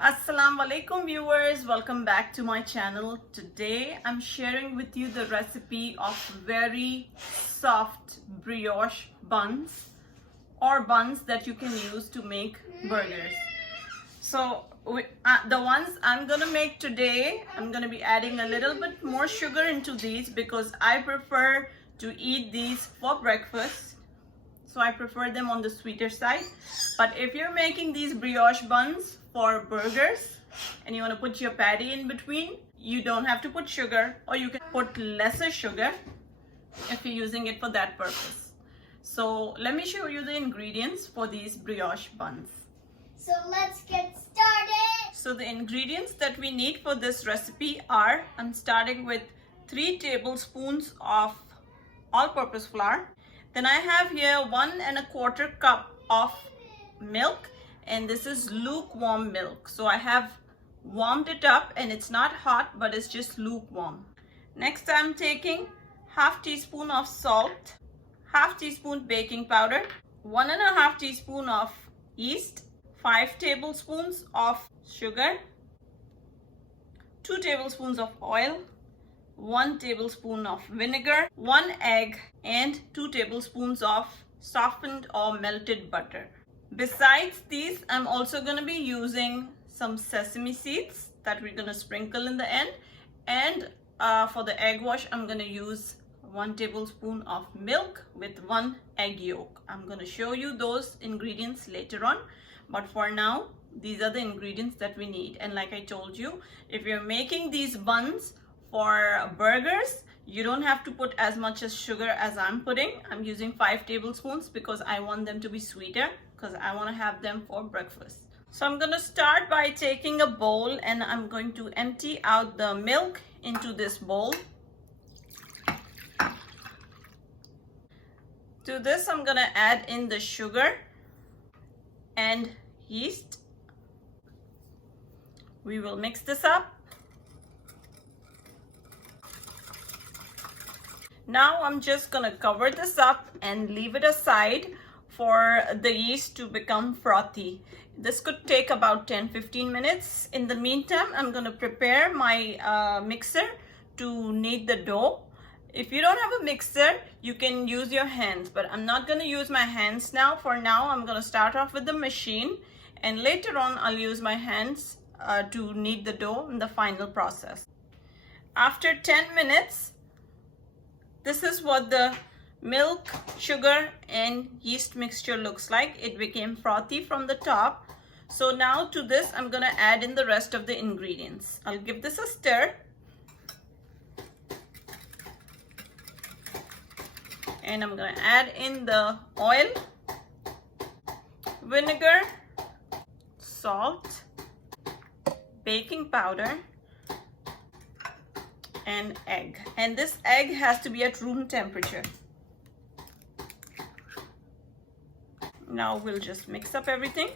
Assalamu alaikum viewers, welcome back to my channel. Today I'm sharing with you the recipe of very soft brioche buns or buns that you can use to make burgers. So the ones I'm gonna make today, I'm gonna be adding a little bit more sugar into these because I prefer to eat these for breakfast. So I prefer them on the sweeter side. But if you're making these brioche buns for burgers and you want to put your patty in between, you don't have to put sugar, or you can put lesser sugar if you're using it for that purpose. So let me show you the ingredients for these brioche buns. So let's get started. So the ingredients that we need for this recipe are, I'm starting with 3 tablespoons of all-purpose flour. Then I have here 1 1/4 cup of milk, and this is lukewarm milk. So I have warmed it up and it's not hot, but it's just lukewarm. Next I'm taking 1/2 teaspoon of salt, 1/2 teaspoon baking powder, 1 1/2 teaspoon of yeast, 5 tablespoons of sugar, 2 tablespoons of oil, 1 tablespoon of vinegar, 1 egg, and 2 tablespoons of softened or melted butter. Besides these, I'm also going to be using some sesame seeds that we're going to sprinkle in the end. And for the egg wash, I'm going to use 1 tablespoon of milk with 1 egg yolk. I'm going to show you those ingredients later on. But for now, these are the ingredients that we need. And like I told you, if you're making these buns for burgers, you don't have to put as much as sugar as I'm putting. I'm using 5 tablespoons because I want them to be sweeter, because I want to have them for breakfast. So I'm going to start by taking a bowl and I'm going to empty out the milk into this bowl. To this, I'm going to add in the sugar and yeast. We will mix this up. Now I'm just gonna cover this up and leave it aside for the yeast to become frothy. This could take about 10-15 minutes. In the meantime, I'm gonna prepare my mixer to knead the dough. If you don't have a mixer, you can use your hands, but I'm not gonna use my hands now. For now, I'm gonna start off with the machine, and later on I'll use my hands to knead the dough in the final process. After 10 minutes, this is what the milk, sugar, and yeast mixture looks like. It became frothy from the top. So now to this, I'm gonna add in the rest of the ingredients. I'll give this a stir. And I'm gonna add in the oil, vinegar, salt, baking powder, and egg. And this egg has to be at room temperature. Now we'll just mix up everything.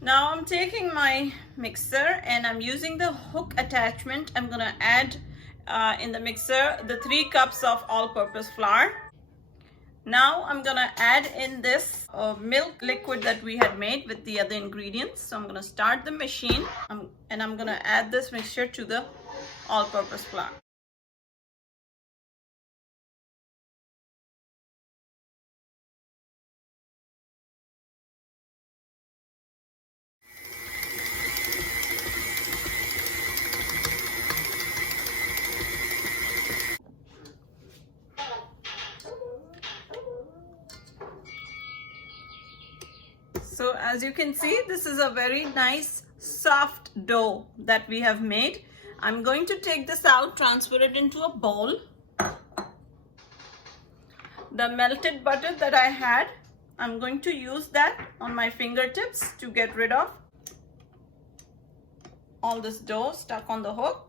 Now I'm taking my mixer and I'm using the hook attachment. I'm gonna add in the mixer the 3 cups of all-purpose flour. Now I'm gonna add in this milk liquid that we had made with the other ingredients. So I'm gonna start the machine and I'm gonna add this mixture to the all-purpose flour. So as you can see, this is a very nice soft dough that we have made. I'm going to take this out, transfer it into a bowl. The melted butter that I had, I'm going to use that on my fingertips to get rid of all this dough stuck on the hook.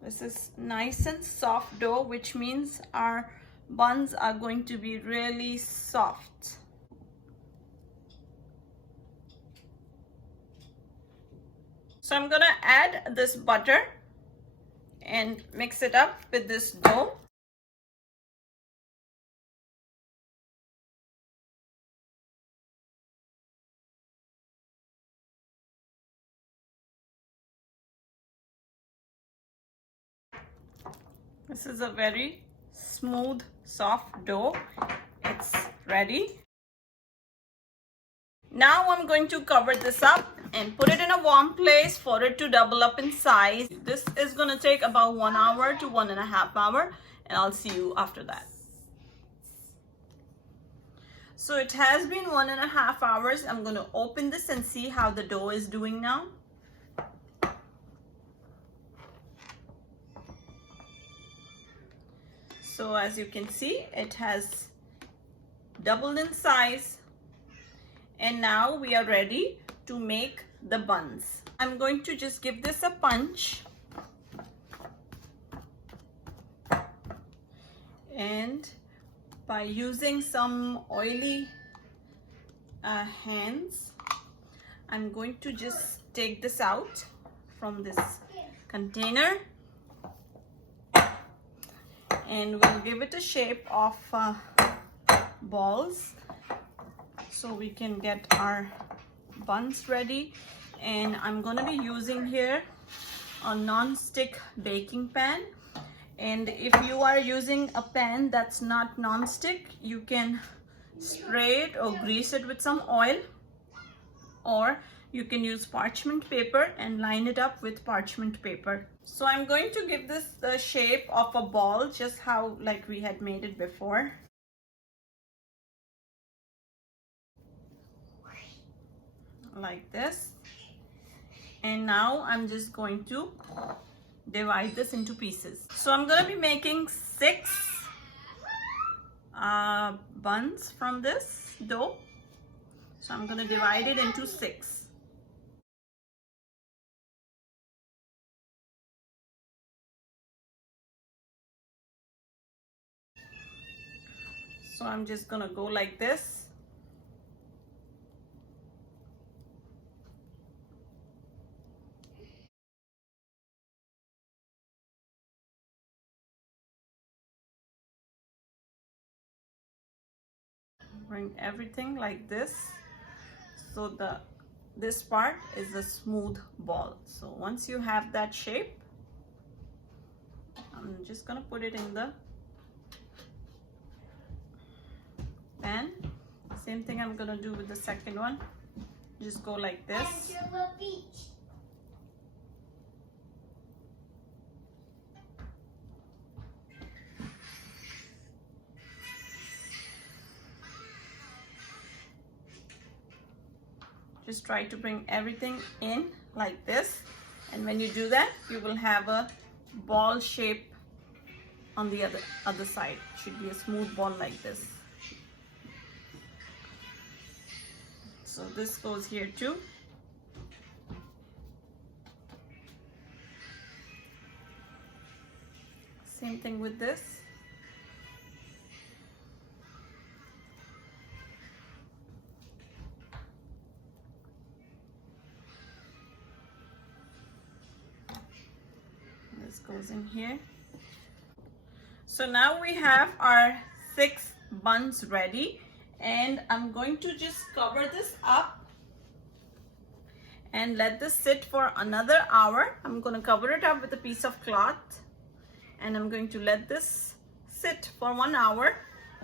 This is nice and soft dough, which means our buns are going to be really soft. So I'm gonna add this butter and mix it up with this dough. This is a very smooth, soft dough. It's ready. Now I'm going to cover this up and put it in a warm place for it to double up in size. This is going to take about 1 hour to 1.5 hours, and I'll see you after that. So it has been 1.5 hours. I'm going to open this and see how the dough is doing now. So as you can see, it has doubled in size, and now we are ready to make the buns. I'm going to just give this a punch, and by using some oily hands, I'm going to just take this out from this container, and we'll give it a shape of balls so we can get our buns ready. And I'm going to be using here a non-stick baking pan, and if you are using a pan that's not non-stick, you can spray it or grease it with some oil, or you can use parchment paper and line it up with parchment paper. So I'm going to give this the shape of a ball, just how like we had made it before. Like this. And now I'm just going to divide this into pieces. So I'm going to be making 6 buns from this dough. So I'm going to divide it into 6. So I'm just going to go like this. Bring everything like this, so this part is a smooth ball. So once you have that shape, I'm just gonna put it in the pan. Same thing I'm gonna do with the second one. Just go like this. Just try to bring everything in like this, and when you do that, you will have a ball shape on the other side. It should be a smooth ball like this. So this goes here too. Same thing with this. This goes in here. So now we have our 6 buns ready, and I'm going to just cover this up and let this sit for another hour. I'm going to cover it up with a piece of cloth, and I'm going to let this sit for 1 hour,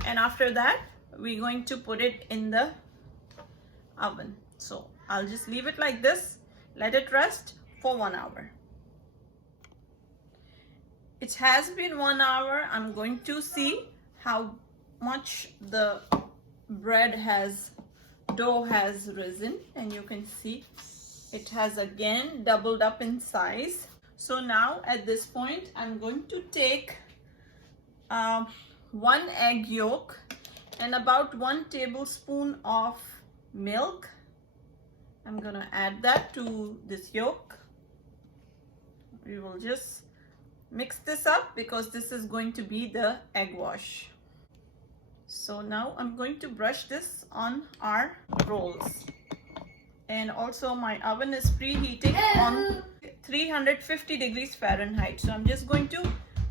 and after that we're going to put it in the oven. So I'll just leave it like this, let it rest for 1 hour. It has been 1 hour. I'm going to see how much the dough has risen, and you can see it has again doubled up in size. So now at this point, I'm going to take 1 egg yolk and about 1 tablespoon of milk. I'm gonna add that to this yolk. We will just mix this up because this is going to be the egg wash. So now I'm going to brush this on our rolls. And also my oven is preheating on 350 degrees Fahrenheit. So I'm just going to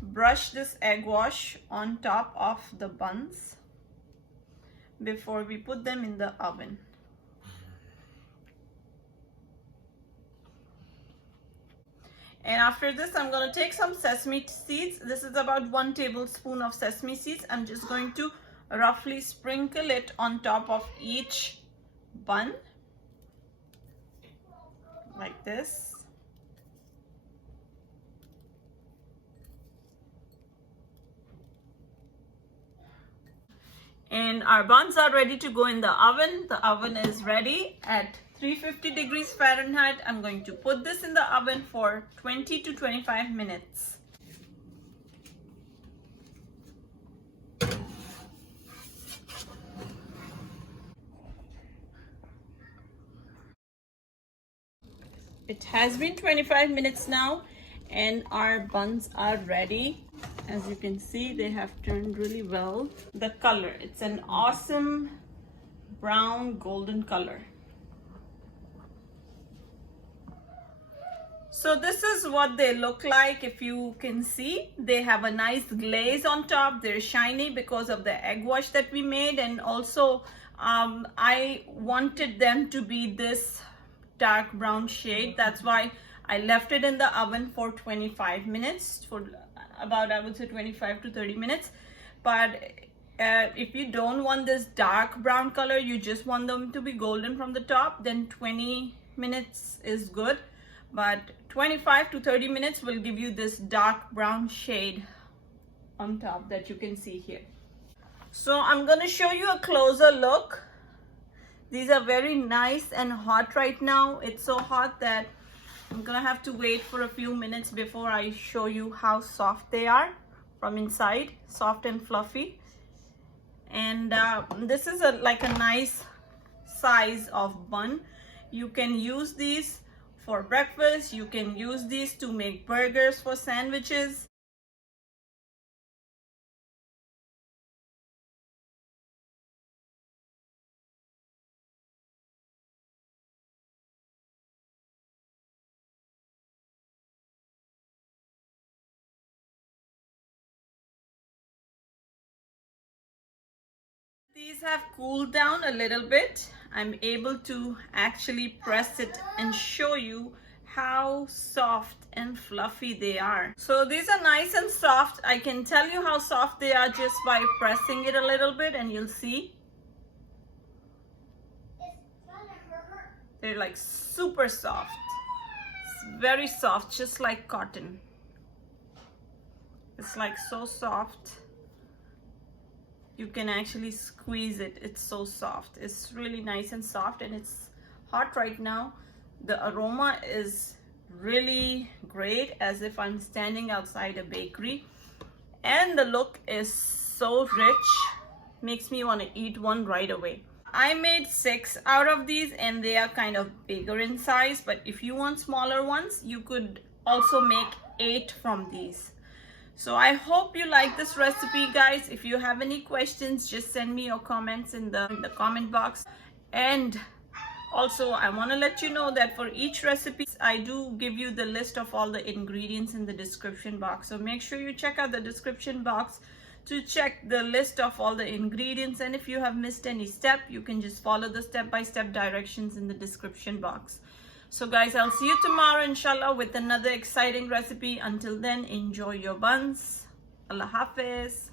brush this egg wash on top of the buns before we put them in the oven. And after this, I'm going to take some sesame seeds. This is about 1 tablespoon of sesame seeds. I'm just going to roughly sprinkle it on top of each bun like this. And our buns are ready to go in the oven. The oven is ready at 350 degrees Fahrenheit. I'm going to put this in the oven for 20 to 25 minutes. It has been 25 minutes now and our buns are ready. As you can see, they have turned really well. The color, it's an awesome brown golden color. So this is what they look like. If you can see, they have a nice glaze on top. They're shiny because of the egg wash that we made, and also I wanted them to be this dark brown shade. That's why I left it in the oven for 25 minutes, for about, I would say, 25 to 30 minutes. But if you don't want this dark brown color, you just want them to be golden from the top, then 20 minutes is good. But 25 to 30 minutes will give you this dark brown shade on top that you can see here. So I'm going to show you a closer look. These are very nice and hot right now. It's so hot that I'm gonna have to wait for a few minutes before I show you how soft they are from inside, soft and fluffy. And this is like a nice size of bun. You can use these for breakfast. You can use these to make burgers for sandwiches. These have cooled down a little bit. I'm able to actually press it and show you how soft and fluffy they are. So these are nice and soft. I can tell you how soft they are just by pressing it a little bit, and you'll see. They're like super soft. It's very soft, just like cotton. It's like so soft. You can actually squeeze it. It's so soft. It's really nice and soft, and it's hot right now. The aroma is really great, as if I'm standing outside a bakery. And the look is so rich. Makes me want to eat one right away. I made 6 out of these, and they are kind of bigger in size. But if you want smaller ones, you could also make 8 from these. So I hope you like this recipe, guys. If you have any questions, just send me your comments in the comment box. And also, I want to let you know that for each recipe, I do give you the list of all the ingredients in the description box. So make sure you check out the description box to check the list of all the ingredients. And if you have missed any step, you can just follow the step-by-step directions in the description box. So guys, I'll see you tomorrow, inshallah, with another exciting recipe. Until then, enjoy your buns. Allah Hafiz.